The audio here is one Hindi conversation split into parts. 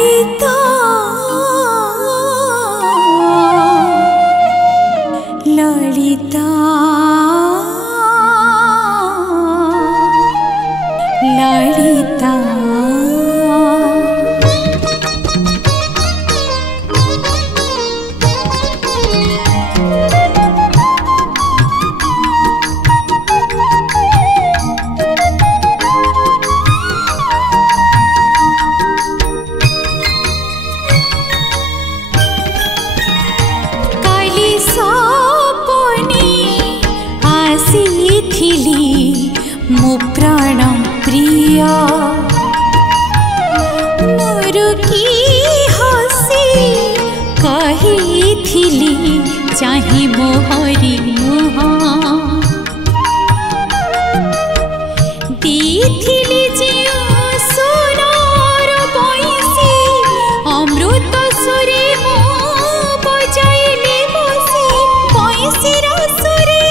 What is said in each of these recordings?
ललिता ललिता ललिता मो प्राण प्रिय मोर की हसी कही चाहे मोहरी मुहा दीथिली जे सोनार बैसी अमृत सुरे मो बजाइले बसी बैसी रसरे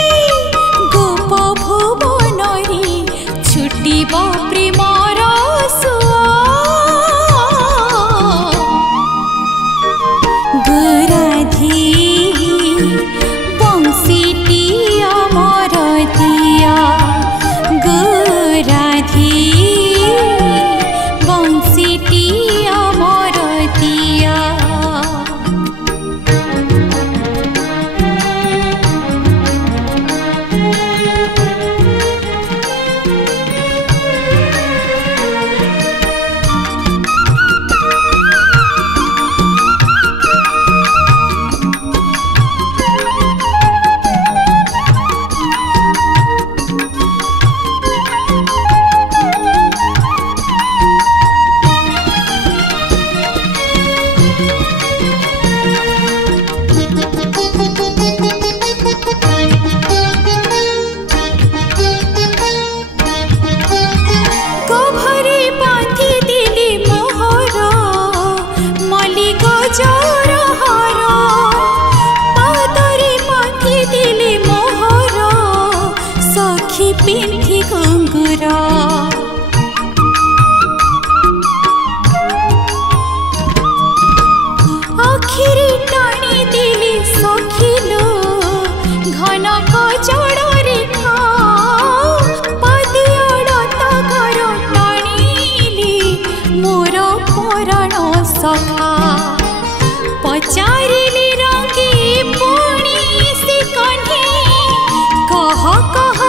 गोप भुवन छुटिब प्रेमर सुआ गुराधी बंशीटी अमर दिया गुराधी बंशीटी अमर दिया पिंथी घुंगुरा आखिरी टाणी दिली सखिलो घन कजड़ रेखा पदियड़ता घर टाणीली मोर पुराण सखा पचारिली रंगी पुणी से कन्हे कह कह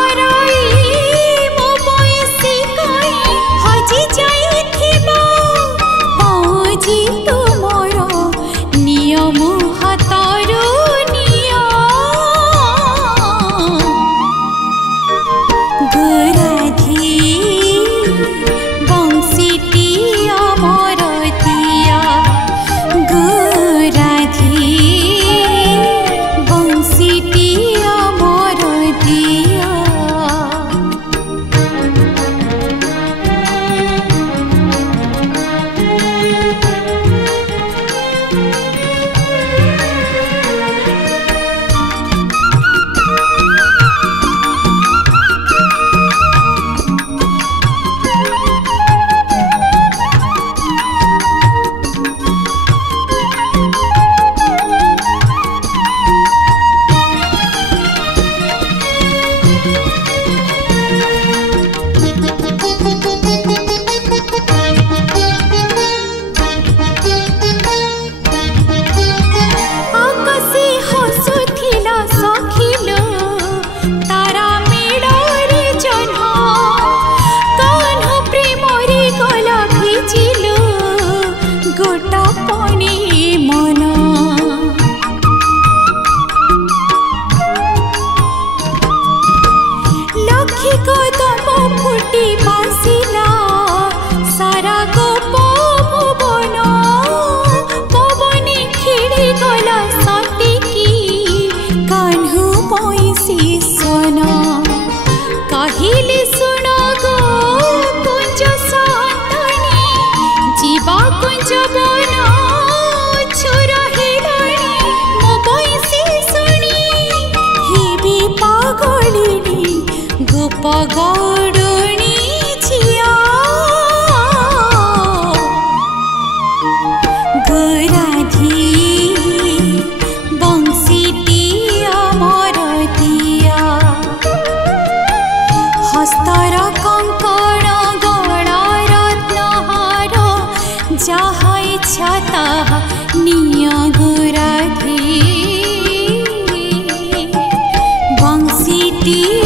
पगड़ुणी छिया हस्तर कंकण गला रत्नहार जहा इच्छा ताहा निया गुराधी बंसीटी